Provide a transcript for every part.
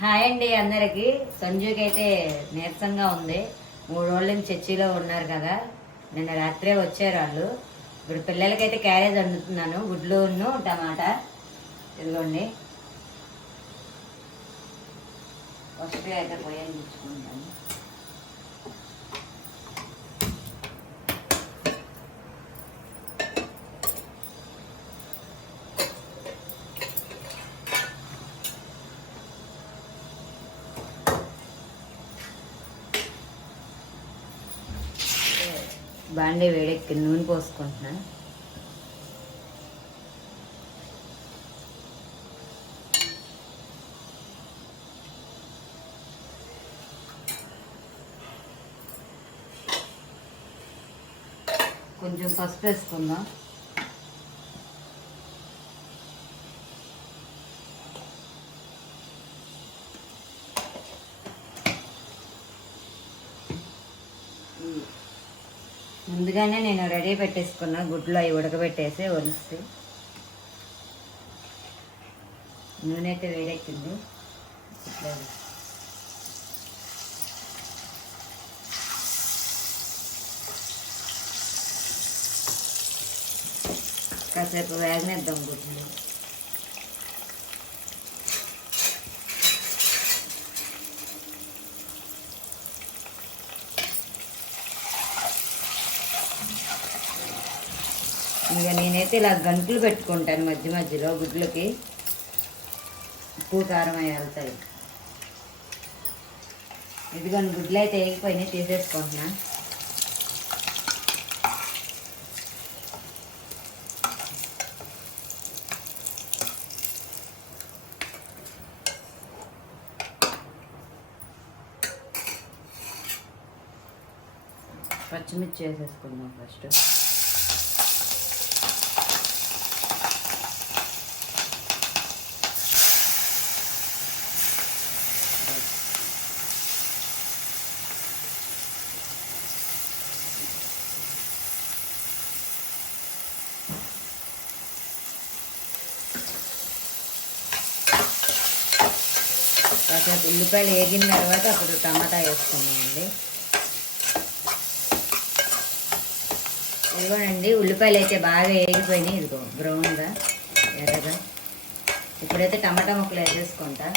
Hi అండి అందరికి. సంజుకి అయితే నీరసంగా ఉంది. మూడు రోజుల నుంచి చర్చిలో ఉన్నారు కదా. నిన్న రాత్రే వచ్చారు వాళ్ళు. ఇప్పుడు పిల్లలకైతే క్యారేజ్ వండుతున్నాను గుడ్లు టమాటా ఇదిగోండి. ఫస్ట్ అయితే పొయ్యని తెచ్చుకుంటాను బాండే వేడెక్కి నూనె పోసుకుంటున్నాను కొంచెం పసుపు వేసుకుందాం. ముందుగానే నేను రెడీ పెట్టేసుకున్నా గుడ్లు అవి ఉడకబెట్టేసి ఒలిసి నూనె అయితే వేడెక్కింది. కాసేపు వేగనేద్దాం గుడ్లు. ఇక నేనైతే ఇలా గంటలు పెట్టుకుంటాను మధ్య మధ్యలో గుడ్లకి. ఉప్పు కారం అవి వెళ్తాయి ఇదిగోని గుడ్లు అయితే వేగిపోయినాయి తీసేసుకుంటున్నా. పచ్చిమిర్చి వేసేసుకుందాం ఫస్ట్. కాసేపు ఉల్లిపాయలు వేగిన తర్వాత అప్పుడు టమాటా వేసుకున్నామండి. ఇదిగోనండి ఉల్లిపాయలు అయితే బాగా వేగిపోయినాయి. ఇదిగో బ్రౌన్గా ఎర్రగా. ఇప్పుడైతే టమాటా ముక్కలు వేసేసుకుంటా.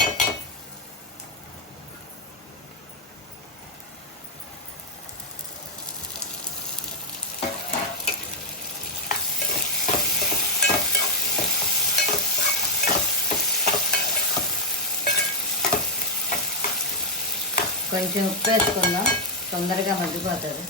కొంచెం ఉప్పు వేసుకుందాం తొందరగా మగ్గిపోతుంది.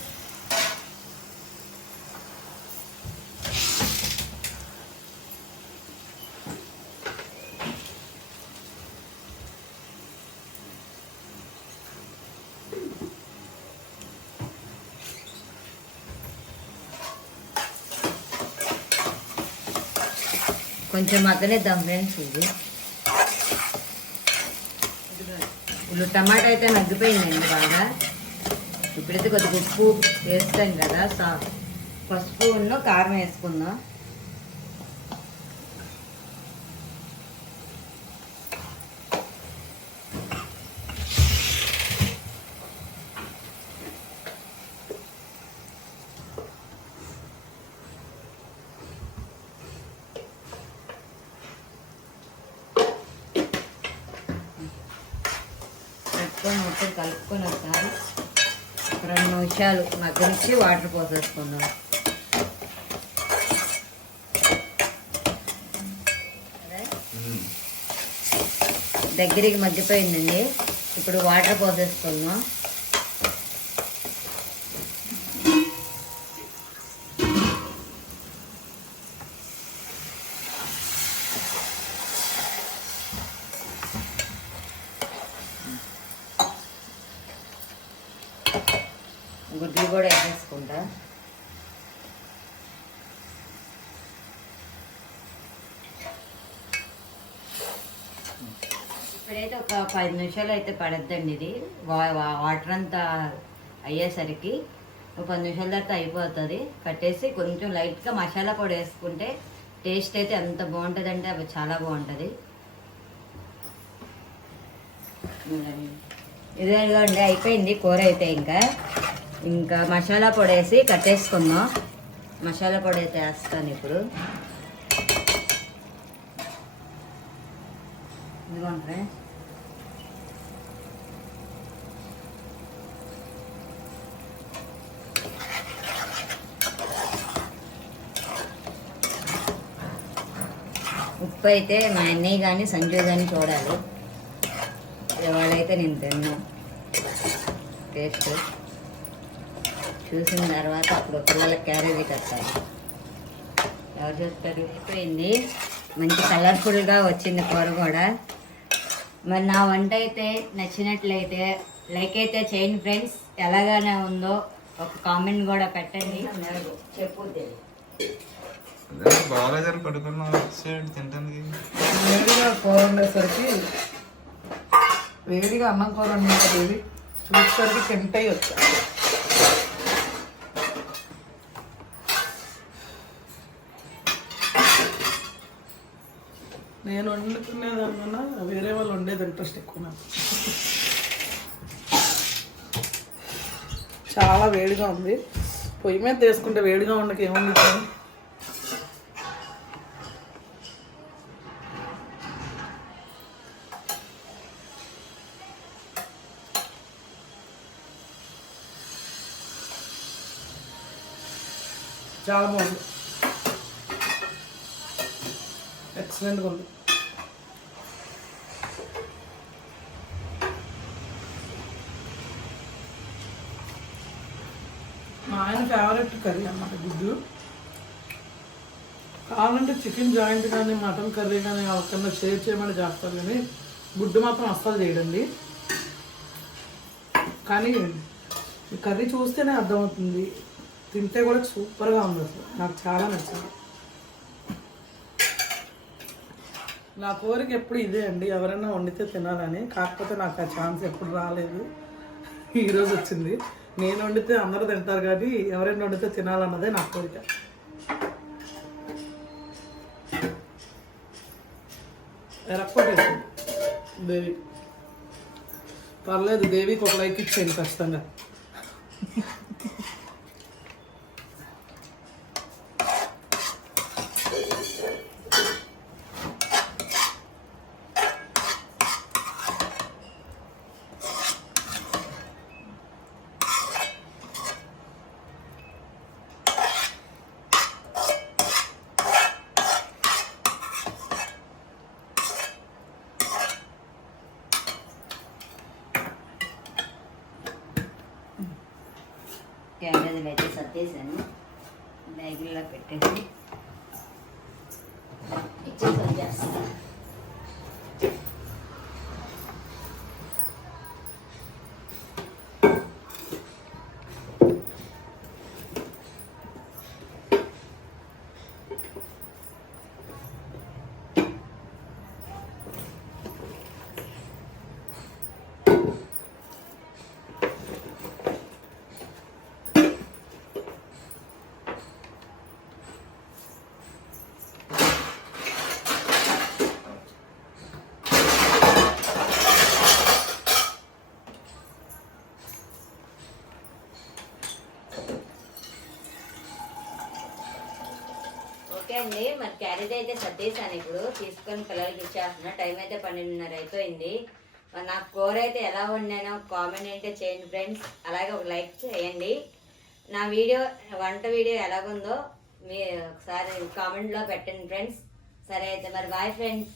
కొంచెం మగ్గనిద్దాం ఫ్రెండ్స్ ఇది ఇప్పుడు టమాటా అయితే మగ్గిపోయిందండి బాగా. ఇప్పుడైతే కొద్దిగా ఉప్పు వేస్తాం కదా సా పసుపు ఉన్న కారం వేసుకుందాం. మొత్తం కలుపుకొని ఒకసారి ఒక రెండు నిమిషాలు మగ్గనిచ్చి వాటర్ పోసేసుకుందాం. దగ్గరికి మగ్గిపోయిందండి. ఇప్పుడు వాటర్ పోసేసుకుందాం. ఇప్పుడైతే ఒక పది నిమిషాలు అయితే పడద్దండి ఇది. వా- వా- వాటర్ అంతా అయ్యేసరికి ఒక పది నిమిషాల తర్వాత అయిపోతుంది. కట్టేసి కొంచెం లైట్గా మసాలా పొడి వేసుకుంటే టేస్ట్ అయితే ఎంత బాగుంటుంది అంటే అవి చాలా బాగుంటుంది. ఇదిగోండి అయిపోయింది కూర అయితే ఇంకా. ఇంకా మసాలా పొడి వేసి కట్టేసుకుందాం. మసాలా పొడి అయితే వేస్తాను ఇప్పుడు. ఇదిగోండి ఫ్రెండ్స్. ఎక్కువ అయితే మా అన్నయ్య కానీ సంజయ్ కానీ చూడాలి. వాళ్ళైతే నేను తిన్నా. టేస్ట్. చూసిన తర్వాత అప్పుడు పిల్లలకి క్యారేజీ కట్టాలి ఎవరు చెప్తారు? అయిపోయింది. మంచి కలర్ఫుల్గా వచ్చింది కూర కూడా. మరి నా వంట అయితే నచ్చినట్లయితే లైక్ అయితే చేయండి ఫ్రెండ్స్ ఎలాగానే ఉందో ఒక కామెంట్ కూడా పెట్టండి. చెప్పు బాగాలేదని పడుకున్నా తింటానికి వేడిగా కూర ఉండేసరికి వేడిగా అన్నం కూర ఉండేసరికి చూసేసరికి అయ్యి వచ్చా. నేను వండుకునేదానికన్నా వేరే వాళ్ళు వండేది ఇంట్రెస్ట్ ఎక్కువ నాకు. చాలా వేడిగా ఉంది. పొయ్యి మీద తీసుకుంటే వేడిగా ఉండక ఏముంది? చాలా బాగుంది. ఎక్సలెంట్గా ఉంది. మా ఆయన ఫేవరెట్ కర్రీ అన్నమాట గుడ్డు. కావాలంటే చికెన్ జాయింట్ కానీ మటన్ కర్రీ కానీ ఎవరికన్నా షేర్ చేయమని చేస్తారు కానీ గుడ్డు మాత్రం అస్సలు చేయడండి. కానీ ఈ కర్రీ చూస్తేనే అర్థమవుతుంది. తింటే కూడా సూపర్గా ఉంది అసలు. నాకు చాలా నచ్చింది. నా కోరిక ఎప్పుడు ఇదే అండి. ఎవరైనా వండితే తినాలని. కాకపోతే నాకు ఆ ఛాన్స్ ఎప్పుడు రాలేదు. ఈరోజు వచ్చింది. నేను వండితే అందరూ తింటారు కానీ ఎవరైనా వండితే తినాలన్నదే నా కోరిక. ఎరక్కొట్టేసింది దేవి. పర్లేదు దేవికి ఒక లైక్ ఇచ్చేయండి ఖచ్చితంగా క్యాబేజీలు అయితే సర్దేశాను బ్యాగుల్లో పెట్టేసి ఇచ్చేసాను చేస్తాను అండి మరి క్యారేజ్ అయితే సర్దేశాను ఇప్పుడు. తీసుకొని పిల్లలకి ఇచ్చేస్తున్నా. టైం అయితే పన్నెండున్నర అయిపోయింది. మరి నాకు కూర అయితే ఎలా వండానో కామెంట్ అయితే చేయండి ఫ్రెండ్స్. అలాగే ఒక లైక్ చేయండి. నా వీడియో వంట వీడియో ఎలాగుందో మీ ఒకసారి కామెంట్లో పెట్టండి ఫ్రెండ్స్. సరే అయితే మరి బాయ్ ఫ్రెండ్స్.